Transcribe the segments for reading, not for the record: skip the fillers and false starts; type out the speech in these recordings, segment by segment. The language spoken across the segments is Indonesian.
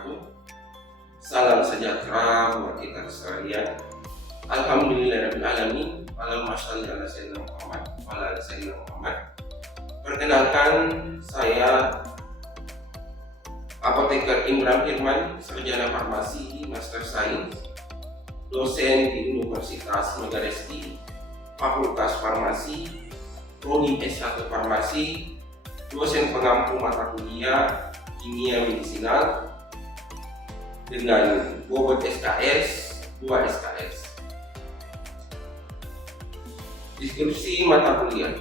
wabarakatuh. Salam sejahtera buat kita sekalian. Alhamdulillahirrahmanirrahim. Allahumma shalli ala sayyidina Muhammad wa ala ali sayyidina Muhammad. Perkenalkan, saya Apoteker Imran Firman, sarjana farmasi, master sains, dosen di Universitas Megaresty, Fakultas Farmasi, Prodi S1 Farmasi, dosen pengampu mata kuliah Kimia Medisinal dengan bobot SKS 2 SKS. Deskripsi mata kuliah.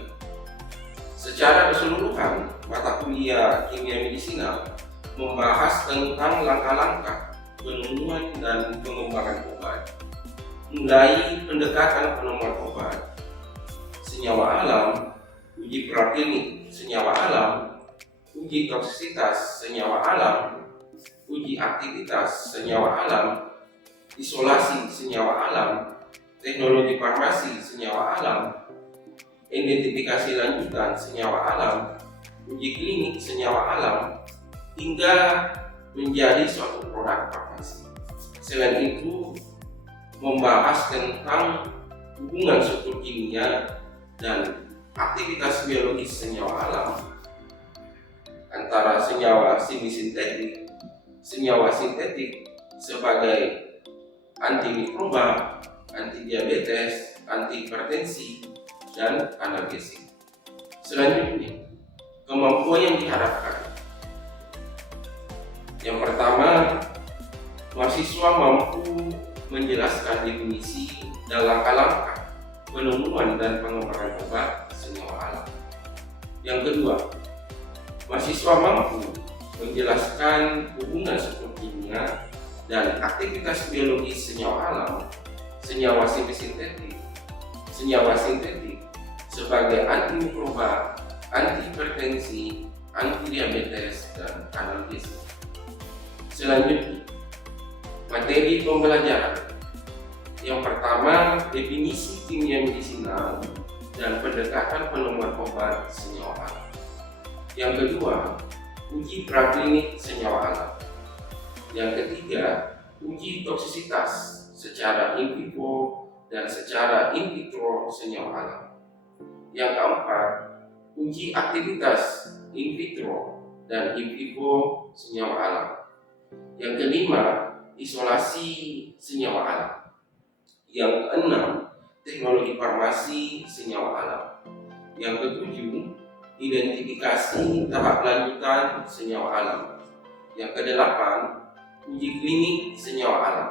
Secara keseluruhan, mata kuliah Kimia Medisinal membahas tentang langkah-langkah penemuan dan pengembangan obat, mulai pendekatan penemuan obat, senyawa alam, uji praklinik senyawa alam, uji toksisitas senyawa alam, uji aktivitas senyawa alam, isolasi senyawa alam, teknologi farmasi senyawa alam, identifikasi lanjutan senyawa alam, uji klinik senyawa alam, hingga menjadi suatu produk farmasi. Selain itu, membahas tentang hubungan struktur kimia dan aktivitas biologis senyawa alam antara senyawa semisintetik, senyawa sintetik sebagai antimikroba, anti diabetes, anti hipertensi, dan analgesik. Selanjutnya, kemampuan yang diharapkan. Yang pertama, mahasiswa mampu menjelaskan definisi dan langkah-langkah penemuan dan pengembangan obat senyawa alam. Yang kedua, mahasiswa mampu menjelaskan hubungan struktur kimia dan aktivitas biologis senyawa alam, senyawa semisintetik, senyawa sintetik sebagai antimikroba, anti hipertensi, anti diabetes, dan analgesik. Selanjutnya, materi pembelajaran. Yang pertama, definisi kimia medisinal dan pendekatan penemuan obat senyawa alam. Yang kedua, uji praklinik senyawa alam. Yang ketiga, uji toksisitas secara in vivo dan secara in vitro senyawa alam. Yang keempat, uji aktivitas in vitro dan in vivo senyawa alam. Yang kelima, isolasi senyawa alam. Yang keenam, teknologi farmasi senyawa alam. Yang ketujuh, identifikasi tahap lanjutan senyawa alam. Yang kedelapan, uji klinik senyawa alam.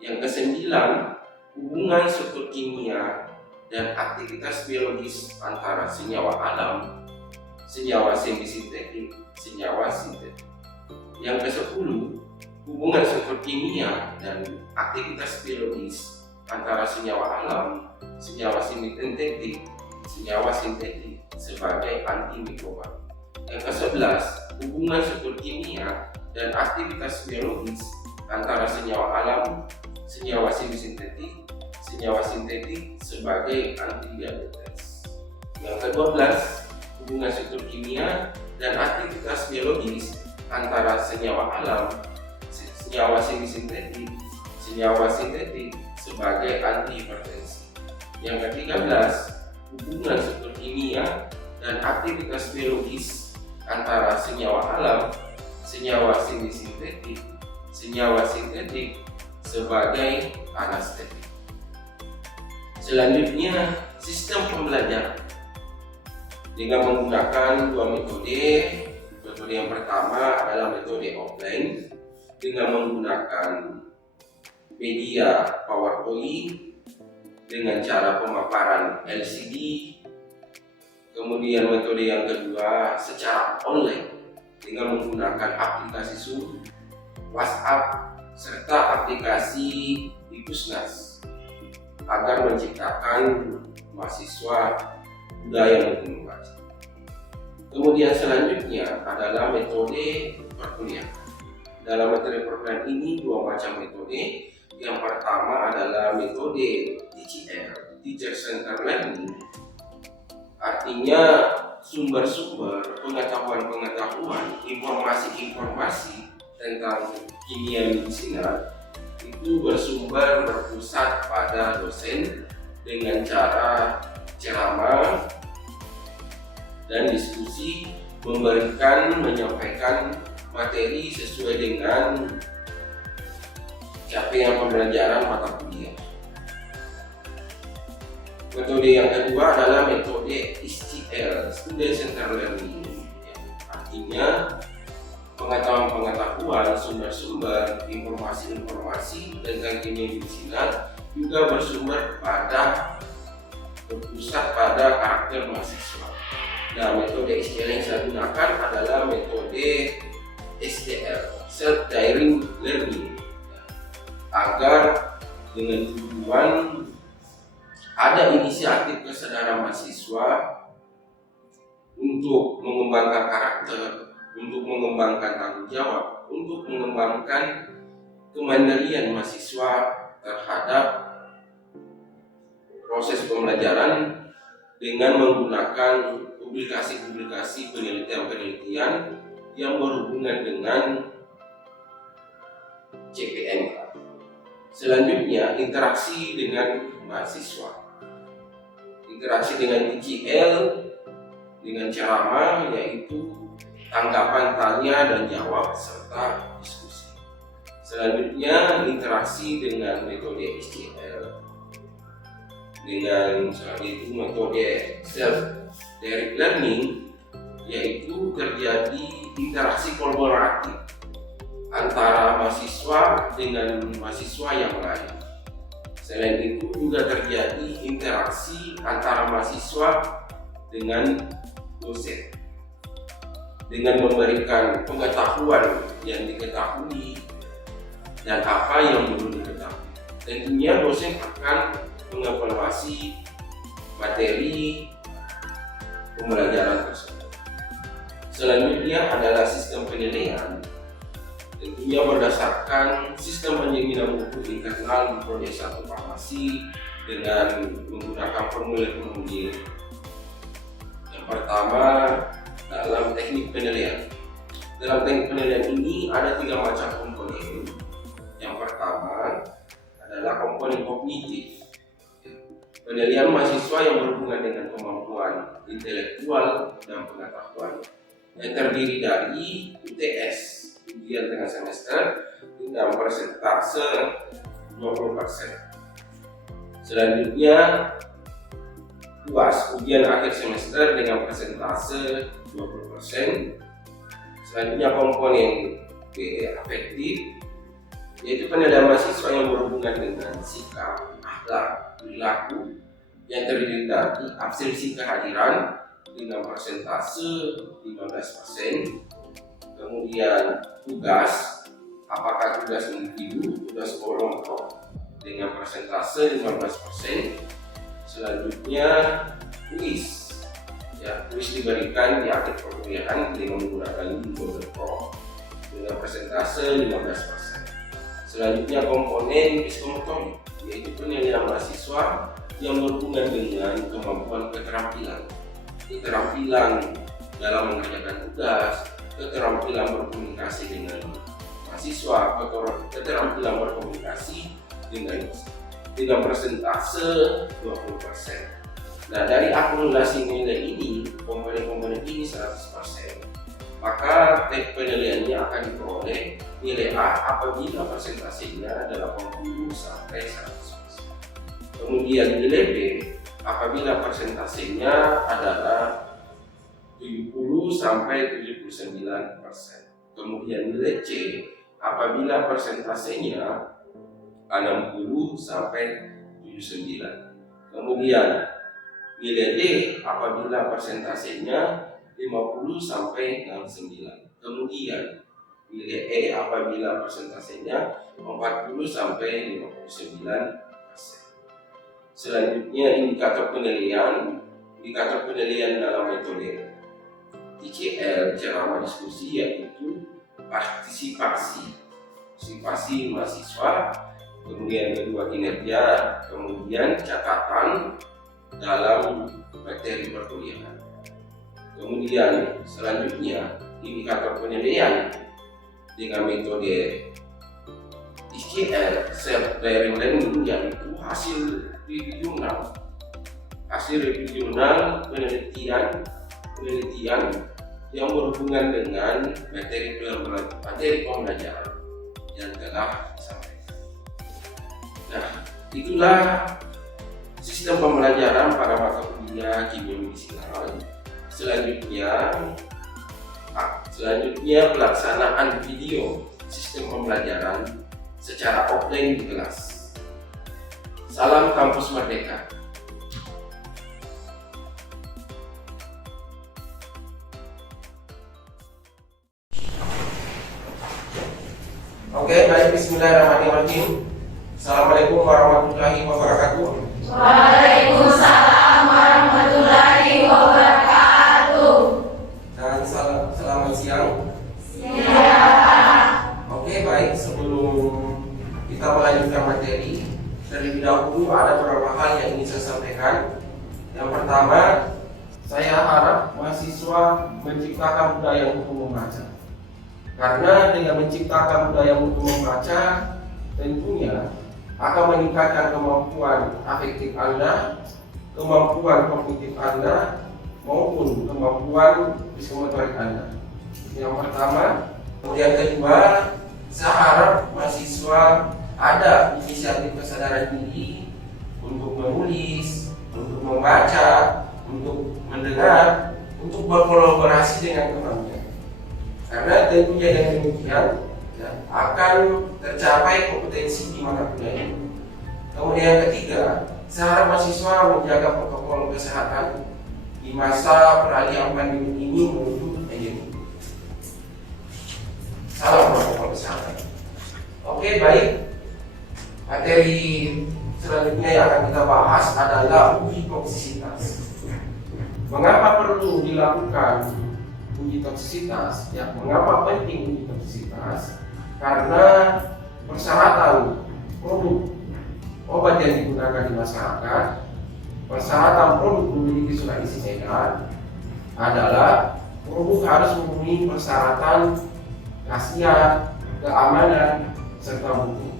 Yang kesembilan, hubungan struktur kimia dan aktivitas biologis antara senyawa alam, senyawa semisintetik, senyawa sintetik. Yang kesepuluh, hubungan struktur kimia dan aktivitas biologis antara senyawa alam, senyawa semisintetik, senyawa sintetik sebagai antimikroba. Yang ke-11, hubungan struktur kimia dan aktivitas biologis antara senyawa alam, senyawa semisintetik, senyawa sintetik sebagai anti diabetes. Yang ke-12, hubungan struktur kimia dan aktivitas biologis antara senyawa alam, senyawa semisintetik, senyawa sintetik sebagai anti hipertensi. Yang ke-13, hubungan struktur kimia dan aktivitas biologis antara senyawa alam, senyawa semisintetik, senyawa sintetik sebagai anestetik. Selanjutnya, sistem pembelajaran dengan menggunakan dua metode. Metode yang pertama adalah metode offline dengan menggunakan media PowerPoint dengan cara pemaparan LCD. Kemudian metode yang kedua secara online dengan menggunakan aplikasi Zoom, WhatsApp, serta aplikasi Ipusnas agar menciptakan mahasiswa budaya membaca. Kemudian selanjutnya adalah metode perkuliahan. Dalam metode perkuliahan ini dua macam metode. Yang pertama adalah metode TCL, Teacher Centered Learning. Artinya sumber-sumber pengetahuan-pengetahuan, informasi-informasi tentang kimia medisinal itu berpusat pada dosen dengan cara ceramah dan diskusi, menyampaikan materi sesuai dengan capaian pembelajaran mata kuliah. Metode yang kedua adalah metode SCL, Student Centered Learning. Artinya pengetahuan, sumber-sumber, informasi-informasi tentang kimia medisinal juga berpusat pada karakter mahasiswa. Nah, metode SCL yang saya gunakan adalah metode SDL, Self-Directed Learning, agar dengan tujuan ada inisiatif kesadaran mahasiswa untuk mengembangkan karakter, untuk mengembangkan tanggung jawab, untuk mengembangkan kemandirian mahasiswa terhadap proses pembelajaran dengan menggunakan publikasi-publikasi penelitian-penelitian yang berhubungan dengan CPM. Selanjutnya, interaksi dengan mahasiswa. Interaksi dengan TCL dengan ceramah, yaitu tanggapan tanya dan jawab serta diskusi. Selanjutnya, interaksi dengan metode SCL dengan metode self-directed learning, yaitu terjadi interaksi kolaboratif antara mahasiswa dengan mahasiswa yang lain. Selain itu juga terjadi interaksi antara mahasiswa dengan dosen dengan memberikan pengetahuan yang diketahui dan apa yang belum diketahui. Tentunya dosen akan mengevaluasi materi pembelajaran tersebut. Selanjutnya adalah sistem penilaian, tentunya berdasarkan sistem penjaminan mutu internal di Prodi 1 Farmasi dengan menggunakan formulir-formulir. Yang pertama, dalam teknik penilaian. Dalam teknik penilaian ini ada 3 macam komponen. Yang pertama adalah komponen kognitif. Penilaian mahasiswa yang berhubungan dengan kemampuan intelektual dan pengetahuan, yang terdiri dari UTS, ujian tengah semester, dengan persentase 20%. Selanjutnya UAS, ujian akhir semester, dengan persentase 20%. Selanjutnya komponen B, afektif, yaitu penilaian mahasiswa yang berhubungan dengan sikap, akhlak, perilaku, yang terdiri dari absensi kehadiran dengan persentase 15%. Kemudian tugas, apakah tugas individu, tugas kelompok, dengan persentase 15%. Selanjutnya kuis, kuis diberikan di akhir perkuliahan dengan menggunakan Google Form dengan persentase 15%. Selanjutnya komponen psikomotorik, yaitu penilaian mahasiswa yang berhubungan dengan kemampuan keterampilan dalam mengerjakan tugas, keterampilan berkomunikasi dengan mahasiswa, keterampilan berkomunikasi dengan persentase 20%. Nah, dari akumulasi nilai ini, komponen-komponen ini 100%, maka tes penilaiannya akan diperoleh nilai A apabila persentasenya 80 sampai 100%. Kemudian nilai B apabila persentasenya adalah 70 sampai 79%. Kemudian nilai C apabila persentasenya 60 sampai 79. Kemudian nilai D apabila persentasenya 50 sampai 69. Kemudian nilai E apabila persentasenya 40 sampai 59%. Selanjutnya indikator penilaian dalam metode TCL, ceramah diskusi, yaitu partisipasi mahasiswa, kemudian kedua kinerja, kemudian catatan dalam materi perkuliahan. Kemudian selanjutnya indikator penilaian dengan metode SQL, Self Query Learning, yaitu hasil regional penelitian yang berhubungan dengan materi pembelajaran yang telah disampaikan. Nah, itulah sistem pembelajaran pada mata kuliah kimia medisinal. Selanjutnya pelaksanaan video sistem pembelajaran secara offline di kelas. Salam Kampus Merdeka. Oke, baik, bismillahirrahmanirrahim. Assalamualaikum warahmatullahi wabarakatuh. Waalaikumsalam warahmatullahi wabarakatuh. Dan selamat siang. Siang. Oke, baik, sebelum kita melanjutkan materi, terlebih dahulu ada beberapa hal yang ingin saya sampaikan. Yang pertama, saya harap mahasiswa menciptakan budaya untuk membaca. Karena dengan menciptakan budaya untuk membaca, tentunya akan meningkatkan kemampuan afektif Anda, kemampuan kognitif Anda, maupun kemampuan psikomotorik Anda. Yang pertama. Kemudian kedua, saya harap mahasiswa ada inisiatif kesadaran diri untuk menulis, untuk membaca, untuk mendengar, untuk berkolaborasi dengan temannya. Karena tentunya dengan demikian akan tercapai kompetensi di mata kuliah ini. Kemudian yang ketiga, saya harap mahasiswa menjaga protokol kesehatan di masa peralihan pandemi ini menuju endemi. Salam protokol kesehatan. Oke, baik. Materi selanjutnya yang akan kita bahas adalah uji toksisitas. Mengapa perlu dilakukan uji toksisitas? Ya, mengapa penting uji toksisitas? Karena persyaratan produk obat yang digunakan di masyarakat, persyaratan produk memiliki surat izin edar adalah produk harus memenuhi persyaratan khasiat, keamanan, serta mutu.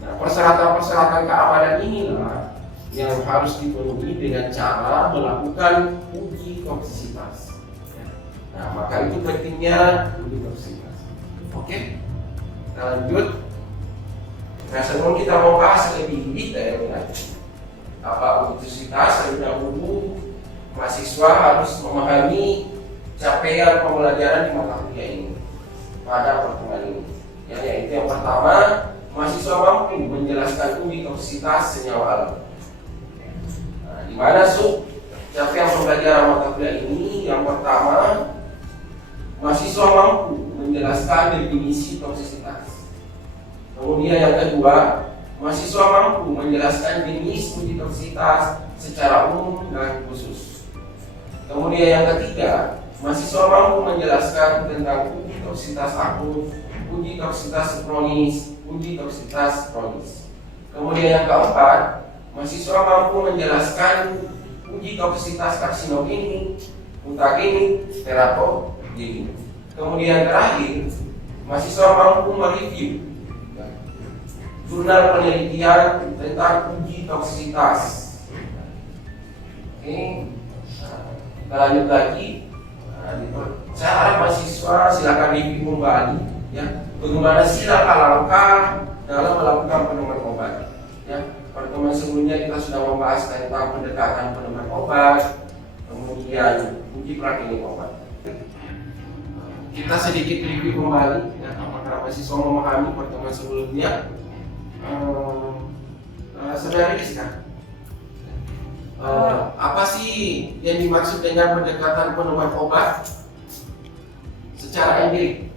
Nah, persyaratan-persyaratan keamanan inilah yang harus dipenuhi dengan cara melakukan uji toksisitas. Nah, maka itu pentingnya uji toksisitas. Oke, kita lanjut. Nah, sebelum kita mau bahas lebih detail apa uji toksisitas, terlebih dahulu mahasiswa harus memahami capaian pembelajaran di mata kuliah ini pada pertemuan ini. Yaitu yang pertama, mahasiswa mampu menjelaskan uji toksisitas senyawa alam. Nah, di mana capaian pembelajaran mata kuliah ini? Yang pertama, mahasiswa mampu menjelaskan definisi toksisitas. Kemudian yang kedua, mahasiswa mampu menjelaskan jenis uji toksisitas secara umum dan khusus. Kemudian yang ketiga, mahasiswa mampu menjelaskan tentang uji toksisitas akut, uji toksisitas kronis, uji toksisitas kronis. Kemudian yang keempat, mahasiswa mampu menjelaskan uji toksisitas karsinogenik, mutagenik, teratogenik. Kemudian terakhir, mahasiswa mampu mereview jurnal penelitian tentang uji toksisitas. Oke, kita lanjut lagi. Saya harap mahasiswa silakan review kembali ya, bagaimana sih langkah-langkah dalam melakukan penemuan obat. Ya, pertemuan sebelumnya kita sudah membahas tentang pendekatan penemuan obat, kemudian uji praklinik obat. Kita sedikit review kembali ya, apakah mahasiswa memahami pertemuan sebelumnya. Saudara Rizka, apa sih yang dimaksud dengan pendekatan penemuan obat secara empirik?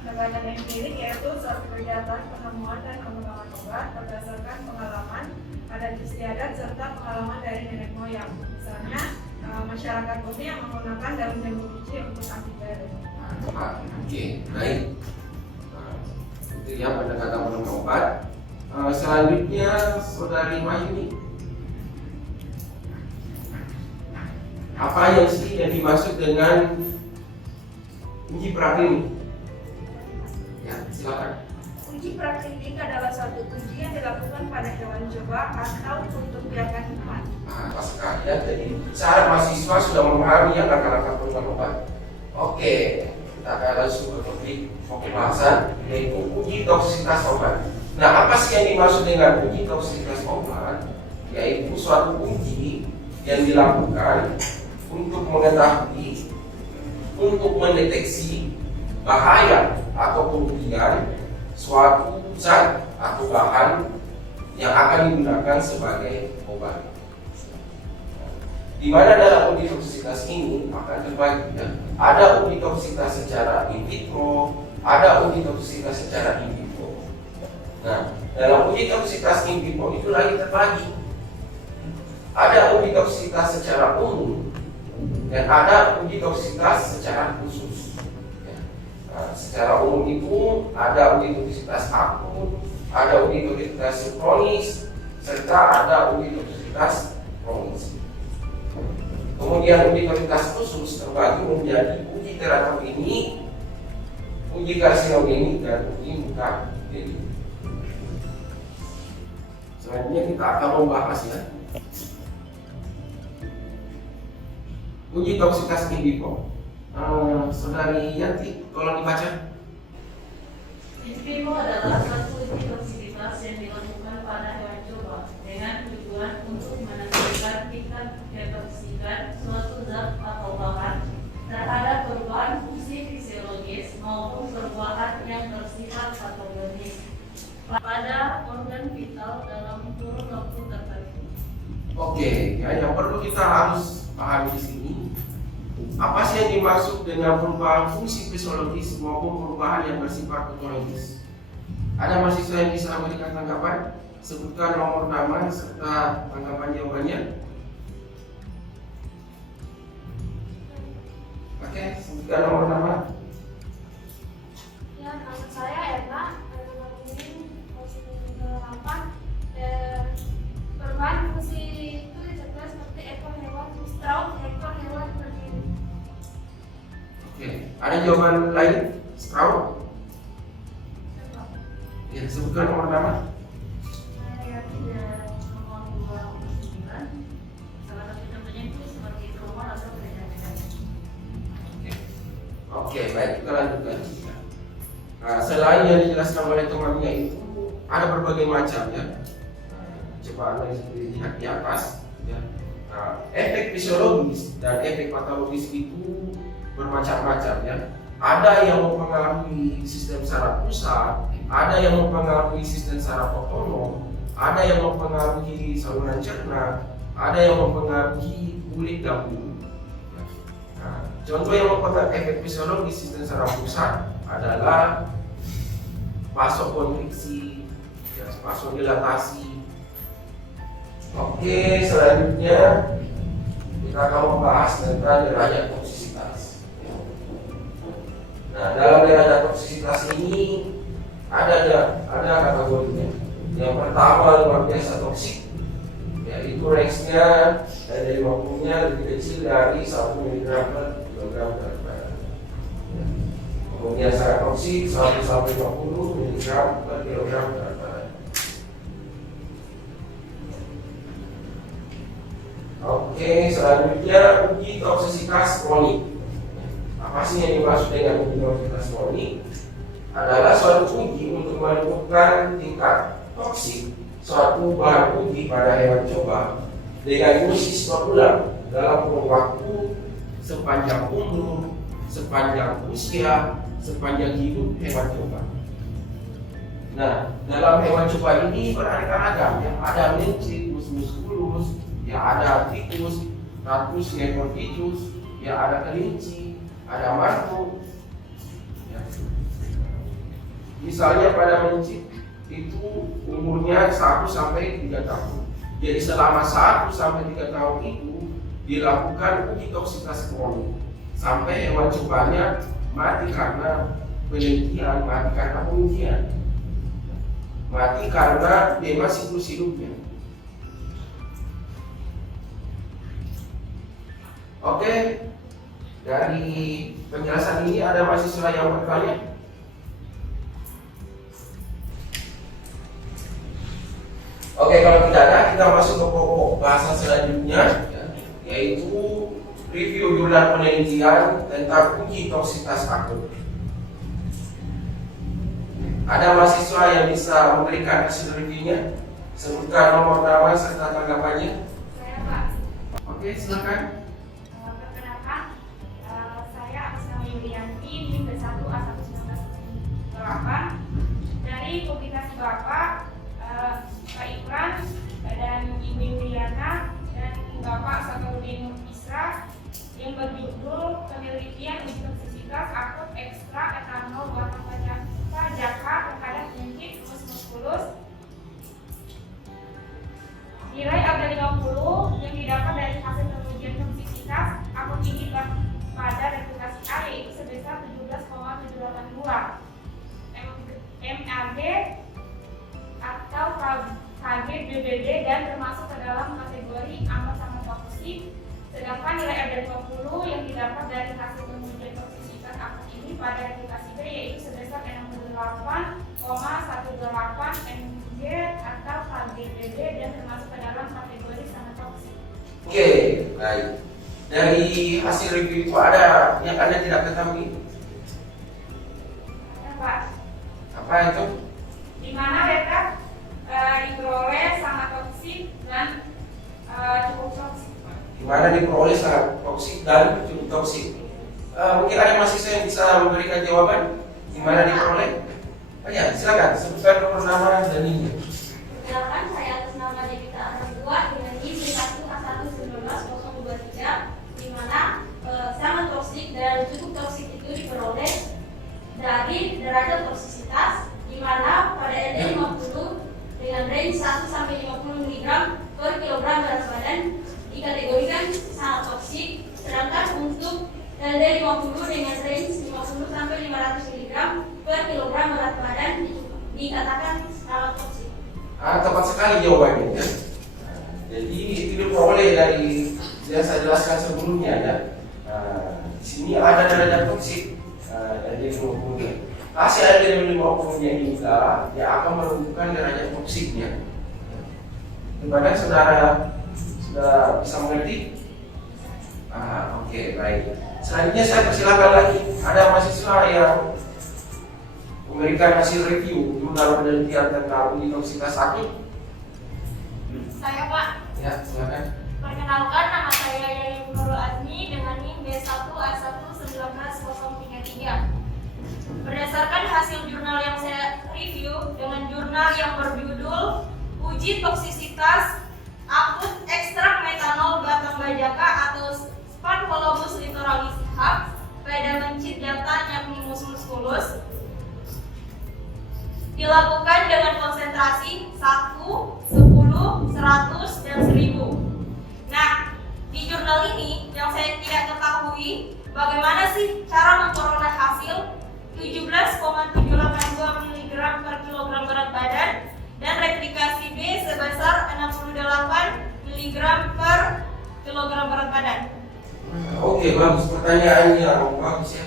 Pendekatan empirik yaitu suatu kegiatan penemuan dan pengembangan obat berdasarkan pengalaman, adat istiadat serta pengalaman dari nenek moyang. Misalnya masyarakat Boti yang menggunakan daun jambu biji untuk antibiotik. Oke, baik. Itu ya pendekatan penemuan obat. Selanjutnya Saudari Mayuni, apa yang sih yang dimaksud dengan uji praklinik? Ya, silakan. Uji praklinik adalah suatu uji yang dilakukan pada hewan coba atau untuk biarkan hewan. Nah, pas sekali ya, jadi cara mahasiswa sudah memahami yang langkah-langkah perubahan obat. Oke, kita akan langsung ke topik pembahasan, yaitu uji toksisitas obat. Nah, apa sih yang dimaksud dengan uji toksisitas obat? Yaitu suatu uji yang dilakukan untuk mengetahui, untuk mendeteksi bahaya atau kerugian suatu zat atau bahan yang akan digunakan sebagai obat. Di mana dalam uji toksisitas ini akan terbagi ya. Ada uji toksisitas secara in vitro, ada uji toksisitas secara in vivo. Nah, dalam uji toksisitas in vivo itu lagi terbagi. Ada uji toksisitas secara umum dan ada uji toksisitas secara khusus. Nah, secara umum itu ada uji toksisitas akut, ada uji toksisitas kronis, serta ada uji toksisitas kronis. Kemudian uji toksisitas khusus terbagi menjadi uji teratogenik, uji karsinogenik, dan uji mutagenik. Selanjutnya kita akan membahas ya uji toksisitas in vivo. Saudari Yanti, tolong dibaca. In vivo adalah suatu uji toksisitas yang dilakukan pada hewan coba dengan tujuan untuk menentukan tingkat ketoksikan suatu zat atau bahan terhadap perubahan fungsi fisiologis maupun perubahan yang bersifat patogenis pada organ vital dalam kurun waktu tertentu. Oke, ya, yang perlu kita harus pahami di sini, apa sih yang dimaksud dengan perubahan fungsi fisiologis maupun perubahan yang bersifat patologis? Ada mahasiswa yang bisa memberikan tanggapan? Sebutkan nomor nama serta tanggapan jawabannya. Oke, sebutkan nomor nama. Ya, nama saya Erna. Nama ini fungsi 8. Perubahan fungsi itu dicontohkan seperti ekor hewan strauss, ekor hewan berdiri. Oke, ada jawaban lain? Strauss? Ya, sebutkan nomor nama. Saya tidak nomor 29. Salah satu contohnya itu seperti trauma atau penyakit. Oke, baik, kita lanjutkan. Nah, selain yang dijelaskan oleh temannya itu ada berbagai macam ya. Coba Anda lihat di atas ya. Nah, efek fisiologis dan efek patologis itu bermacam-macam ya. Ada yang mempengaruhi sistem saraf pusat, ada yang mempengaruhi sistem saraf otonom, ada yang mempengaruhi saluran cerna, ada yang mempengaruhi kulit dan bulu. Nah, contoh yang mempengaruhi efek fisiologis sistem saraf pusat adalah vasokonstriksi, ya, vasodilatasi. Oke, selanjutnya kita akan membahas tentang derajat toksisitas. Nah, dalam derajat toksisitas ini ada kategorinya. Yang pertama luar biasa toksik, yaitu range-nya dari 50-nya lebih kecil dari 1 mg per kilogram berat badan. Kemudian sangat toksik 1 sampai 50 mg per kilogram berat badan. Oke, selanjutnya uji toksisitas kronik. Apa sih yang dimaksud dengan uji toksisitas kronik? Adalah suatu uji untuk menentukan tingkat toksik suatu bahan uji pada hewan coba dengan dosis berulang dalam kurun waktu sepanjang umur, sepanjang usia, sepanjang hidup hewan coba. Nah, dalam hewan coba ini beraneka ragam ya. Ada mencit, musculus, ya ada tikus, ratus nephrotitus, ya ada kelinci, ada marmut. Ya. Misalnya pada mencit itu umurnya 1 sampai 3 tahun. Jadi selama 1 sampai 3 tahun itu dilakukan uji toksisitas kronik sampai hewan cobanya mati karena penelitian, mati karena pengujian, mati karena tema siklus hidupnya. Oke, dari penjelasan ini ada mahasiswa yang bertanya? Oke, kalau tidak ada, kita masuk ke pokok bahasan selanjutnya, ya, yaitu review jurnal penelitian tentang uji toksitas akut. Ada mahasiswa yang bisa memberikan hasil reviewnya? Sebutkan nomor nama serta tanggapannya. Saya Pak. Oke, silakan. Perkenalkan, saya atas nama Yulianti, NIM B1A11908. Dari publikasi Bapak, Pak Iklan, dan Ibu Yuliana, dan Bapak Safarudin Isra, yang berjudul penelitian uji toksisitas akut ekstra etanol buatan Jaka terhadap penyakit muskulus. Nilai ada 50 yang didapat dari hasil pengujian toksisitas akut ini pada replikasi A yaitu sebesar 17,782 MAG atau KG BBD dan termasuk ke dalam kategori amat sangat toksik. Sedangkan nilai ada 20 yang didapat dari hasil pengujian toksisitas akut ini pada replikasi B yaitu sebesar 68,118 mg atau KGBD dan termasuk ke dalam kategori sangat toksik. Oke, baik. Dari hasil review itu ada yang Anda tidak ketahui? Ya, Pak. Apa itu? Di mana data diperoleh sangat toksik dan cukup toksik. Di mana diperoleh sangat toksik dan cukup toksik. Mungkin ada mahasiswa yang bisa memberikan jawaban di mana diperoleh? Oh ya, silakan sebutkan nomor nama dan ini. Perkenalkan, saya atas nama Devita Arambua dengan NIM B1A1190823, di mana sangat toksik dan cukup toksik itu diperoleh dari derajat toksisitas, di mana pada LD 50 dengan range 1 sampai 50 mg per kilogram berat badan dikategorikan sangat toksik, sedangkan untuk LD 50 dengan range 50 sampai 500 mg per kilogram berat badan dikatakan sangat toksik. Tepat sekali jawabannya ya. Jadi itu diperoleh dari yang saya jelaskan sebelumnya ya. Di sini ada derajat toksik LD50. Hasil LD50-nya ini juga dia akan menentukan derajat toksiknya. Gimana saudara sudah bisa mengerti? Oke, baik. Selanjutnya saya persilakan lagi. Ada mahasiswa yang memberikan hasil review jurnal penelitian tentang uji toksitas akut. Saya Pak. Ya, silakan. Perkenalkan, nama saya Yayu Nurul Azmi dengan NIM B1A11903. Berdasarkan hasil jurnal yang saya review dengan jurnal yang berjudul Uji Toksisitas Akut Ekstrak Metanol Batang Bajaka atau Spanholobus littoralis Hab pada mencit data Nyapnimus musculus, dilakukan dengan konsentrasi 1, 10, 100, dan 1000. Nah, di jurnal ini yang saya tidak ketahui bagaimana sih cara memperoleh hasil 17,782 mg per kilogram berat badan dan replikasi B sebesar 68 mg per kilogram berat badan. Oke, bagus. Pertanyaan yang bagus ya.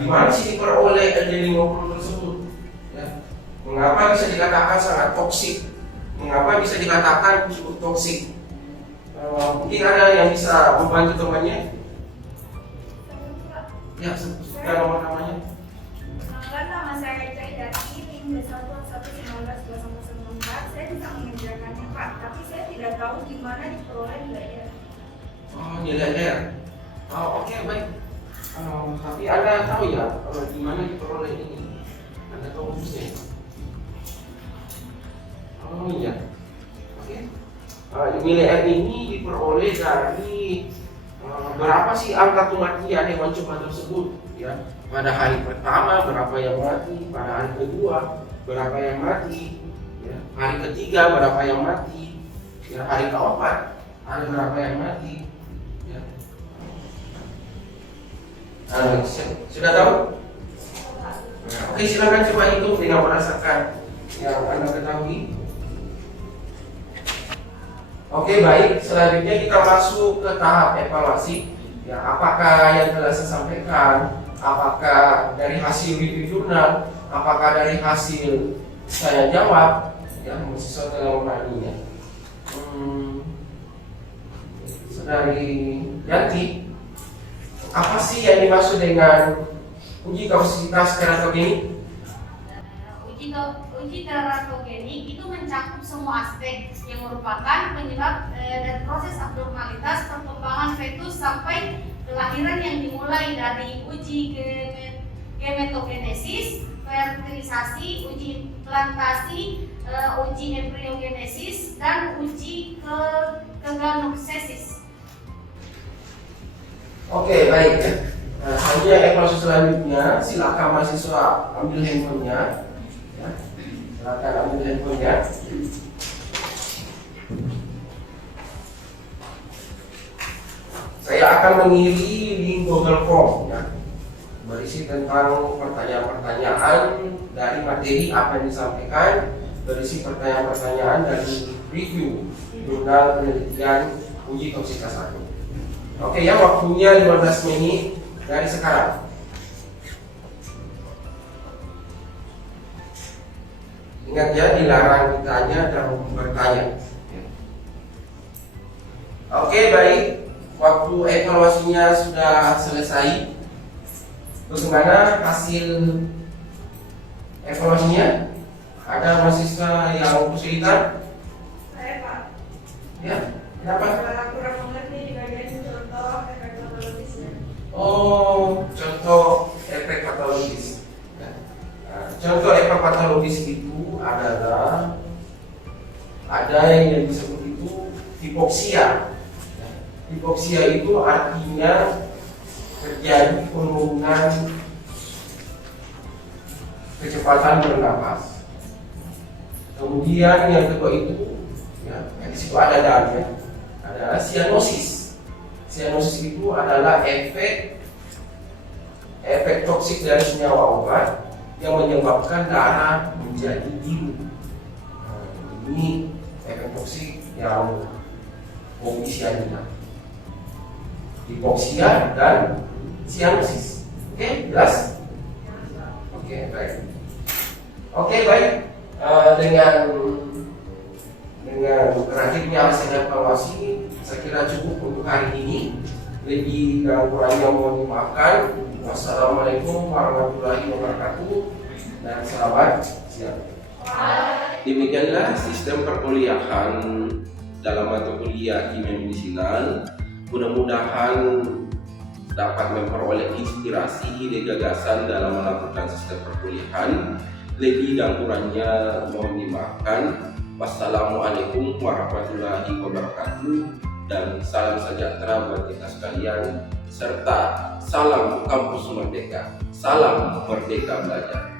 Di mana sih diperoleh LD50 tersebut? Ya. Mengapa bisa dikatakan sangat toksik? Mengapa bisa dikatakan cukup toksik? Mungkin ada yang bisa membantu temannya? Ya, sebutkan nomor namanya. Perkenalkan, nama saya Eca Idati, NIM B1A11924. Saya bisa mengerjakannya Pak, tapi saya tidak tahu di mana diperoleh nilainya. Oh, nilainya. Oh, oke, baik. Tapi Anda tahu ya di mana diperoleh ini? Anda tahu khususnya? Oh iya. Oke. Nilai R ini diperoleh dari berapa sih angka kematian hewan coba tersebut ya. Pada hari pertama berapa yang mati, pada hari kedua berapa yang mati, ya. Hari ketiga berapa yang mati, ya. Hari keempat ada berapa yang mati, ya. Sudah tahu? Oke, silakan coba hitung dengan berdasarkan yang Anda ketahui. Oke, baik. Selanjutnya kita masuk ke tahap evaluasi. Ya, apakah yang telah saya sampaikan, apakah dari hasil review jurnal, apakah dari hasil saya jawab, ya, ya, mahasiswa dalam hal ini ya. Saudari Yanti, apa sih yang dimaksud dengan uji kapasitas teratogenik? Uji teratogenik itu mencakup semua aspek yang merupakan penyebab dan proses abnormalitas perkembangan fetus sampai kelahiran yang dimulai dari uji gemetogenesis, fertilisasi, uji plantasi, uji embriogenesis, dan uji keganoksesis. Oke, baik ya. Selanjutnya evaluasi selanjutnya, silakan mahasiswa ambil handphonenya. Ya. Silakan ambil handphonenya. Saya akan mengiri link Google Form ya, berisi tentang pertanyaan-pertanyaan dari materi apa yang disampaikan, berisi pertanyaan-pertanyaan dari review jurnal penelitian uji toksitas 1. Oke ya, waktunya 15 menit dari sekarang. Ingat ya, dilarang ditanya dan bertanya. Oke, baik. Waktu evaluasinya sudah selesai. Bagaimana hasil evaluasinya? Ada mahasiswa yang kesulitan? Saya Pak, Ya, kenapa? kurang mengerti di bagian contoh efek patologisnya. Oh, contoh efek patologis. Nah, contoh efek patologis itu adalah ada yang disebut itu hipoksia. Hipoksia itu artinya terjadi penurunan kecepatan bernapas. Kemudian yang kedua itu, ya, yang disitu ada dalamnya adalah sianosis. Sianosis itu adalah efek toksik dari senyawa obat yang menyebabkan darah menjadi biru. Nah, ini efek toksik yang komisianina. Hipoksia dan sianosis. Oke, jelas? Oke, baik. Oke, baik. Dengan terakhirnya hasil evaluasi, saya kira cukup untuk hari ini. Lebih dan kurangnya mohon dimaafkan. Wassalamualaikum warahmatullahi wabarakatuh dan selamat siang. Demikianlah sistem perkuliahan dalam mata kuliah kimia medisinal. Mudah-mudahan dapat memperoleh inspirasi dan gagasan dalam melakukan sistem perkuliahan. Lebih dan kurangnya mohon dimaafkan. Wassalamualaikum warahmatullahi wabarakatuh dan salam sejahtera buat kita sekalian serta salam kampus merdeka. Salam merdeka belajar.